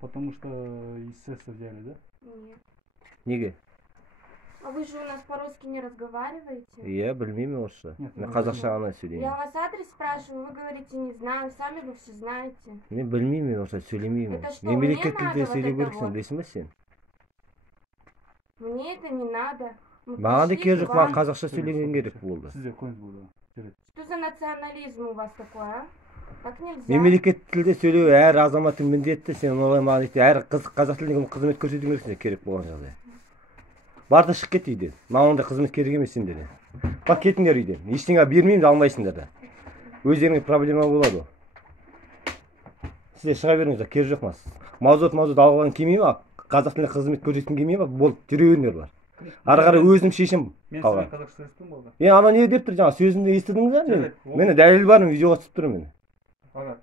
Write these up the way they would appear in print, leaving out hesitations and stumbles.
Потому что из СССР взяли, да? Нет. Неге? А вы же у нас по-русски не разговариваете? Я білмеймін орысша. Мен қазақша ғана Я сөйлеймін. вас адрес спрашиваю, вы говорите не знаю, сами вы все знаете. Мен білмеймін, мен орысша сөйлемеймін. Это что, Мемлекет мне тілде надо сөйлеу вот это керексің, вот? дейсің ба сен? Мне это не надо. Мы Маған да пришли керегі к жоқ, маған вам. қазақша сөйлеген керек болды. Сізде қойыңыз болды. Жарайды. Что за национализм у вас такой, а? Так нельзя. Мемлекет тілде сөйлеу әр азаматтың міндеті, сен олай маған айтты, әр қазақ тілінде қызмет көрсету керексің, керек болған жағдай. Бар да шық кет үйден. Маған ондай қызмет керек емес сендерден. Бak кетіңдер үйден. Ештеңе бермеймін, алмайсыңдар да. Өздеріңе проблема болады. Сіздер шыға беріңіздер, керегі жоқ мас. Мазут алған келмей ма? Қазақ тілінде қызмет көрсеткім келмей ма? Болды, жүре беріңдер бар. Ары қарай өзім шешім қалған. Мен қазақша сөйлестім болды. Ана не деп тұр жаңа сөзімді естідіңіз бе? Мені дәлел бар, видеоға түсіп тұр мені. Аға,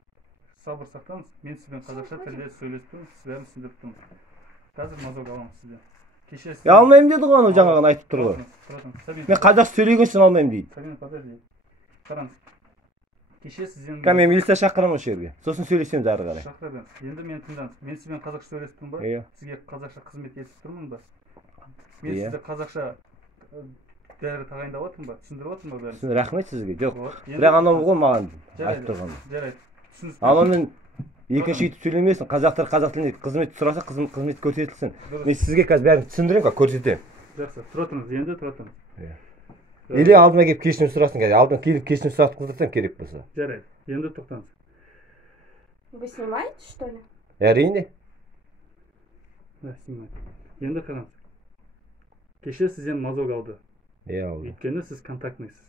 сабыр сақтаңыз. Мен сізбен қазақша тілде сөйлестім, сіздерін түсіндіріп тұрмын. Қазір мазок аламын сізден. Кеше сіз... Алмаймын деді ғой, ана жаңағыны айтып тұр ғой. Мен қазақша сөйлеген үшін алмаймын дейді. Сәбен, подожди. Қараңыз. Кеше сізден... Мен милиция шақырамын осы жерге. Сосын сөйлесеміз ары қарай. Шақырдым. Енді мен тыңдаңыз. Мен сізбен қазақша сөйлестім ба? Сізге қазақша қызмет етіп тұрмын ба? Мен сізді қазақша дәрі тағайындап отырмын ба? Түсіндіріп отырмын ба бәрін? Рахмет сізге. Жоқ. Бірақ анау ғой маған айтып тұрған. Жарайды. Анаумен екінші үйті сөйлемесін. Қазақтар қазақ тілінде қызмет сұраса қызмет көрсетілсін. Мен сізге қазір бәрін түсіндірем, көрсетемін. Жақсы. Тұра тұрыңыз. Енді тұра тұрыңыз. Или алдыма келіп кешірім сұрасын. Алдыма келіп кешірім сұратқыздырсам керек болса. Жарайды. Енді тоқтаңыз. Вы снимаете, что ли? Әрине. Да, снимаю. Енді қараңыз. Кеше сізден мазок алды. Алды. Өйткені сіз контактныйсыз.